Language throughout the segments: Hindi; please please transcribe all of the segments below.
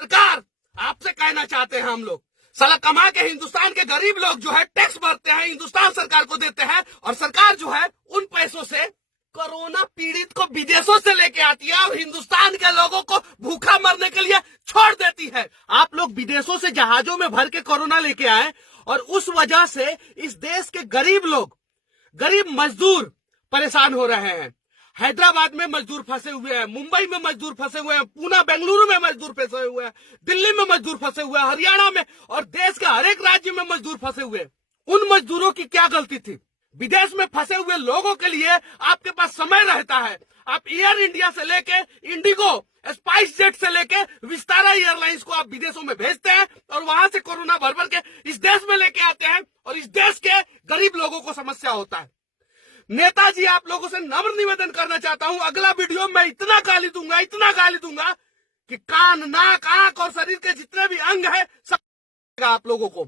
सरकार, आपसे कहना चाहते हैं हम लोग, साला कमा के हिंदुस्तान के गरीब लोग जो है टैक्स भरते हैं, हिंदुस्तान सरकार को देते हैं, और सरकार जो है उन पैसों से कोरोना पीड़ित को विदेशों से लेके आती है और हिंदुस्तान के लोगों को भूखा मरने के लिए छोड़ देती है। आप लोग विदेशों से जहाजों में भर के कोरोना लेके आए और उस वजह से इस देश के गरीब लोग, गरीब मजदूर परेशान हो रहे हैं। हैदराबाद में मजदूर फंसे हुए हैं, मुंबई में मजदूर फंसे हुए हैं, पूना बेंगलुरु में मजदूर फंसे हुए हैं, दिल्ली में मजदूर फंसे हुए हैं, हरियाणा में और देश के हर एक राज्य में मजदूर फंसे हुए हैं। उन मजदूरों की क्या गलती थी? विदेश में फंसे हुए लोगों के लिए आपके पास समय रहता है। आप एयर इंडिया से लेके इंडिगो, स्पाइस जेट से लेके विस्तारा एयरलाइंस को आप विदेशों में भेजते हैं और वहां से कोरोना भर भर के इस देश में लेके आते हैं और इस देश के गरीब लोगों को समस्या होता है। नेताजी, आप लोगों से नम्र निवेदन करना चाहता हूं, अगला वीडियो में इतना गाली दूंगा कि कान, नाक, आंख और शरीर के जितने भी अंग है सब आप लोगों को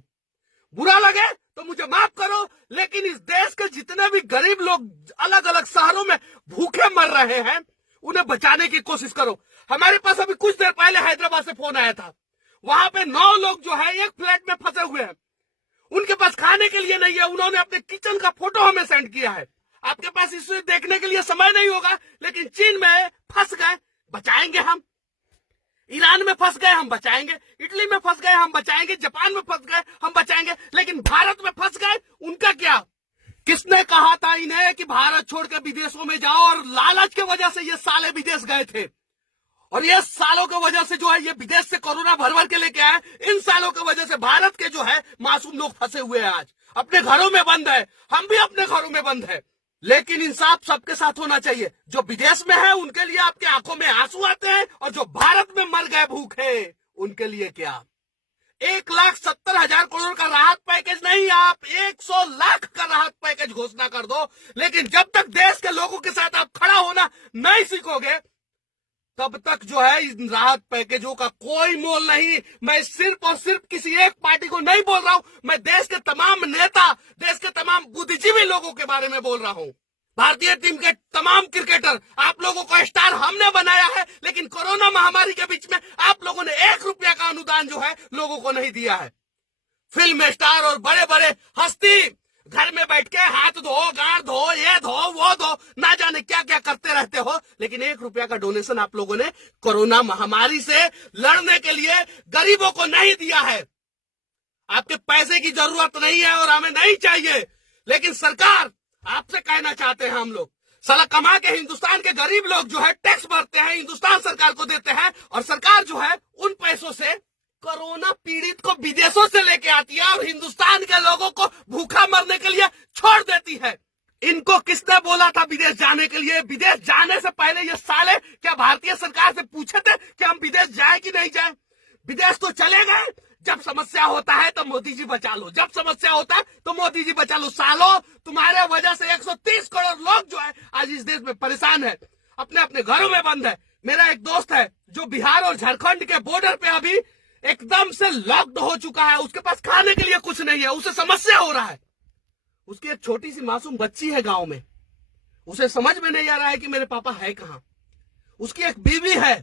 बुरा लगे तो मुझे माफ करो, लेकिन इस देश के जितने भी गरीब लोग अलग अलग शहरों में भूखे मर रहे हैं उन्हें बचाने की कोशिश करो। हमारे पास अभी कुछ देर पहले हैदराबाद से फोन आया था, वहां पे 9 लोग जो है एक फ्लैट में फंसे हुए हैं, उनके पास खाने के लिए नहीं है। उन्होंने अपने किचन का फोटो हमें सेंड किया है। आपके पास इसे देखने के लिए समय नहीं होगा, लेकिन चीन में फंस गए, बचाएंगे हम। ईरान में फंस गए, हम बचाएंगे। इटली में फंस गए, हम बचाएंगे। जापान में फंस गए, हम बचाएंगे। लेकिन भारत में फंस गए, उनका क्या? किसने कहा था इन्हें कि भारत छोड़ के विदेशों में जाओ? और लालच की वजह से ये साले विदेश गए थे, और ये सालों की वजह से जो है ये विदेश से कोरोना भर भर के लेके आए। इन सालों की वजह से भारत के जो है मासूम लोग फंसे हुए हैं, आज अपने घरों में बंद है। हम भी अपने घरों में बंद है, लेकिन इंसाफ सबके साथ होना चाहिए। जो विदेश में है उनके लिए आपके आंखों में आंसू आते हैं, और जो भारत में मर गए भूखे उनके लिए क्या? 1,70,000 करोड़ का राहत पैकेज नहीं, आप 100 लाख का राहत पैकेज घोषणा कर दो। लेकिन जब तक देश के लोगों के साथ आप खड़ा होना नहीं सीखोगे, तब तक जो है इन राहत पैकेजों का कोई मोल नहीं। मैं सिर्फ और सिर्फ किसी एक पार्टी को नहीं बोल रहा हूं, मैं देश के तमाम नेता, देश के तमाम बुद्धिजीवी लोगों के बारे में बोल रहा हूं। भारतीय टीम के तमाम क्रिकेटर, आप लोगों को स्टार हमने बनाया है, लेकिन कोरोना महामारी के बीच में आप लोगों ने 1 रुपया का अनुदान जो है लोगों को नहीं दिया है। फिल्म स्टार और बड़े बड़े हस्ती घर में बैठ के हाथ धो, गांड धो, ये धो, वो धो, ना जाने क्या क्या करते रहते हो, लेकिन 1 रुपया का डोनेशन आप लोगों ने कोरोना महामारी से लड़ने के लिए गरीबों को नहीं दिया है। आपके पैसे की जरूरत नहीं है और हमें नहीं चाहिए, लेकिन सरकार, आपसे कहना चाहते हैं हम लोग, साला कमा के हिंदुस्तान के गरीब लोग जो है टैक्स भरते हैं, हिंदुस्तान सरकार को देते हैं, और सरकार जो है उन पैसों से कोरोना पीड़ित को विदेशों से लेके आती है और हिंदुस्तान के लोगों को भूखा मरने के लिए छोड़ देती है। इनको किसने बोला था विदेश जाने के लिए? विदेश जाने से पहले ये साले क्या भारतीय सरकार से पूछे थे कि हम विदेश जाए कि नहीं जाए? विदेश तो चले गए। जब समस्या होता है तो मोदी जी बचा लो, जब समस्या होता है तो मोदी जी बचा लो। सालों, तुम्हारे वजह से 130 करोड़ लोग जो है आज इस देश में परेशान है, अपने अपने घरों में बंद है। मेरा एक दोस्त है जो बिहार और झारखंड के बॉर्डर पे अभी एकदम से लॉक्ड हो चुका है, उसके पास खाने के लिए कुछ नहीं है, उसे समस्या हो रहा है। उसकी एक छोटी सी मासूम बच्ची है गांव में, उसे समझ में नहीं आ रहा है कि मेरे पापा है कहां। उसकी एक बीवी है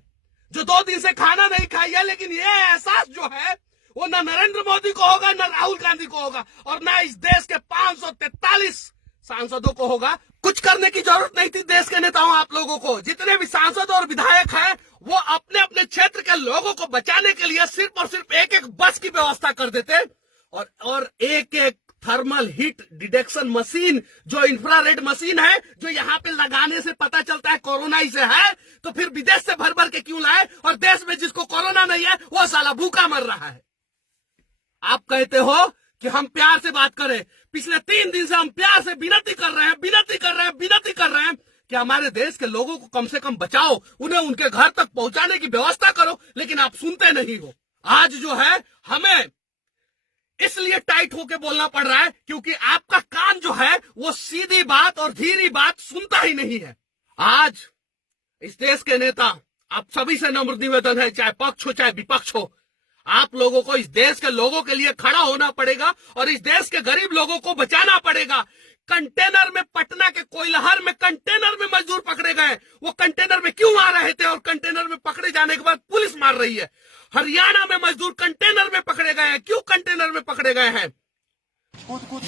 जो 2 दिन से खाना नहीं खाई है, लेकिन ये एहसास जो है वो न नरेंद्र मोदी को होगा, न राहुल गांधी को होगा, और न इस देश के 543 सांसदों को होगा। कुछ करने की जरूरत नहीं थी देश के नेताओं, आप लोगों को। जितने भी सांसद और विधायक हैं वो अपने अपने क्षेत्र के लोगों को बचाने के लिए सिर्फ और सिर्फ एक एक बस की व्यवस्था कर देते, और एक एक थर्मल हीट डिटेक्शन मशीन, जो इंफ्रारेड मशीन है, जो यहाँ पे लगाने से पता चलता है कोरोना इसे है, तो फिर विदेश से भर भर के क्यों लाए? और देश में जिसको कोरोना नहीं है वो साला भूखा मर रहा है। आप कहते हो कि हम प्यार से बात करें, पिछले 3 दिन से हम प्यार से विनती कर रहे हैं कि हमारे देश के लोगों को कम से कम बचाओ, उन्हें उनके घर तक पहुंचाने की व्यवस्था करो, लेकिन आप सुनते नहीं हो। आज जो है हमें इसलिए टाइट होके बोलना पड़ रहा है क्योंकि आपका कान जो है वो सीधी बात और धीरी बात सुनता ही नहीं है। आज इस देश के नेता, आप सभी से नम्र निवेदन है, चाहे पक्ष हो चाहे विपक्ष हो, आप लोगों को इस देश के लोगों के लिए खड़ा होना पड़ेगा और इस देश के गरीब लोगों को बचाना पड़ेगा। कंटेनर में, पटना के कोइलहर में कंटेनर में मजदूर पकड़े गए, वो कंटेनर में क्यों आ रहे थे और कंटेनर में पकड़े जाने के बाद पुलिस मार रही है? हरियाणा में मजदूर कंटेनर में पकड़े गए हैं। क्यों कंटेनर में पकड़े गए हैं?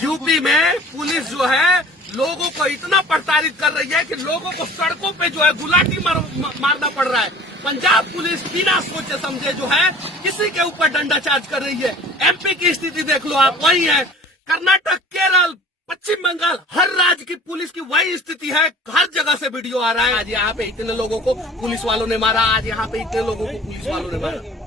यूपी में पुलिस जो है लोगों को इतना प्रताड़ित कर रही है कि लोगों को सड़कों पे जो है गुलाटी मारना पड़ रहा है। पंजाब पुलिस बिना सोचे समझे जो है किसी के ऊपर डंडा चार्ज कर रही है। एमपी की स्थिति देख लो आप, वही है। कर्नाटक, केरल, पश्चिम बंगाल, हर राज्य की पुलिस की वही स्थिति है। हर जगह से वीडियो आ रहा है, आज यहाँ पे इतने लोगों को पुलिस वालों ने मारा, आज यहाँ पे इतने लोगों को पुलिस वालों ने मारा।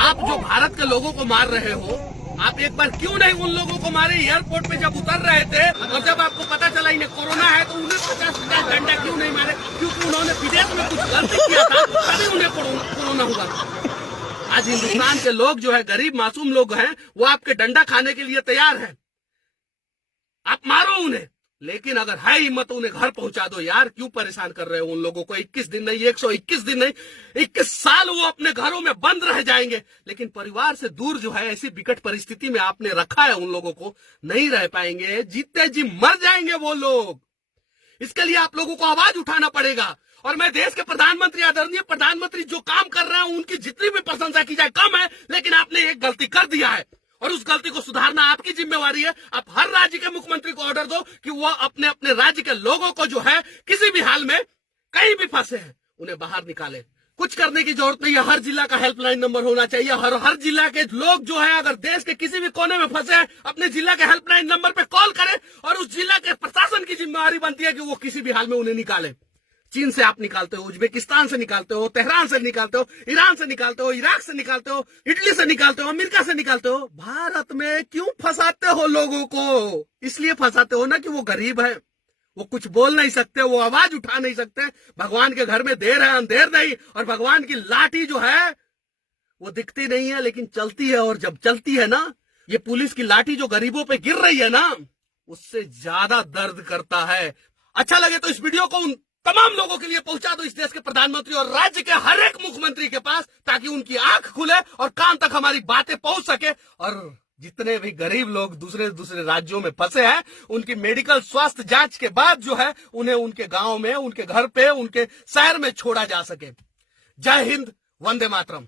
आप जो भारत के लोगों को मार रहे हो, आप एक बार क्यों नहीं उन लोगों को मारे? एयरपोर्ट पे जब उतर रहे थे और जब आपको पता चला इन्हें कोरोना है तो उन्हें 50-50 डंडा क्यों नहीं मारे? क्योंकि उन्होंने विदेश में कुछ गलती किया था, तभी उन्हें कोरोना हुआ। आज हिंदुस्तान के लोग जो है, गरीब मासूम लोग हैं, वो आपके डंडा खाने के लिए तैयार है। आप मारो उन्हें, लेकिन अगर है हिम्मत तो उन्हें घर पहुंचा दो यार। क्यों परेशान कर रहे हो उन लोगों को? 21 दिन नहीं, 121 दिन नहीं, 21 साल वो अपने घरों में बंद रह जाएंगे, लेकिन परिवार से दूर जो है ऐसी विकट परिस्थिति में आपने रखा है उन लोगों को, नहीं रह पाएंगे, जीते जी मर जाएंगे वो लोग। इसके लिए आप लोगों को आवाज उठाना पड़ेगा। और मैं देश के प्रधानमंत्री, आदरणीय प्रधानमंत्री जो काम कर रहे हैं उनकी जितनी भी प्रशंसा की जाए कम है, लेकिन आपने एक गलती कर दिया है और उस गलती को सुधारना आपकी जिम्मेवारी है। आप हर राज्य के मुख्यमंत्री को ऑर्डर दो कि वह अपने अपने राज्य के लोगों को जो है किसी भी हाल में कहीं भी फंसे हैं उन्हें बाहर निकाले। कुछ करने की जरूरत नहीं है। हर जिला का हेल्पलाइन नंबर होना चाहिए। हर जिला के लोग जो है अगर देश के किसी भी कोने में फंसे हैं, अपने जिला के हेल्पलाइन नंबर पे कॉल करें और उस जिला के प्रशासन की जिम्मेवारी बनती है कि वो किसी भी हाल में उन्हें निकाले। चीन से आप निकालते हो, उज्बेकिस्तान से निकालते हो, तेहरान से निकालते हो, ईरान से निकालते हो, इराक से निकालते हो, इटली से निकालते हो, अमेरिका से निकालते हो। भारत में क्यों फंसाते हो लोगों को? इसलिए फंसाते हो ना कि वो गरीब है, वो कुछ बोल नहीं सकते, वो आवाज उठा नहीं सकते। भगवान के घर में देर है अंधेर नहीं, और भगवान की लाठी जो है वो दिखती नहीं है लेकिन चलती है। और जब चलती है ना, ये पुलिस की लाठी जो गरीबों पे गिर रही है ना, उससे ज्यादा दर्द करता है। अच्छा लगे तो इस वीडियो को उन तमाम लोगों के लिए पहुंचा दो, इस देश के प्रधानमंत्री और राज्य के हर एक मुख्यमंत्री के पास, ताकि उनकी आंख खुले और कान तक हमारी बातें पहुंच सके। और जितने भी गरीब लोग दूसरे दूसरे राज्यों में फंसे हैं, उनकी मेडिकल स्वास्थ्य जांच के बाद जो है उन्हें उनके गांव में, उनके घर पे, उनके शहर में छोड़ा जा सके। जय हिंद, वंदे मातरम।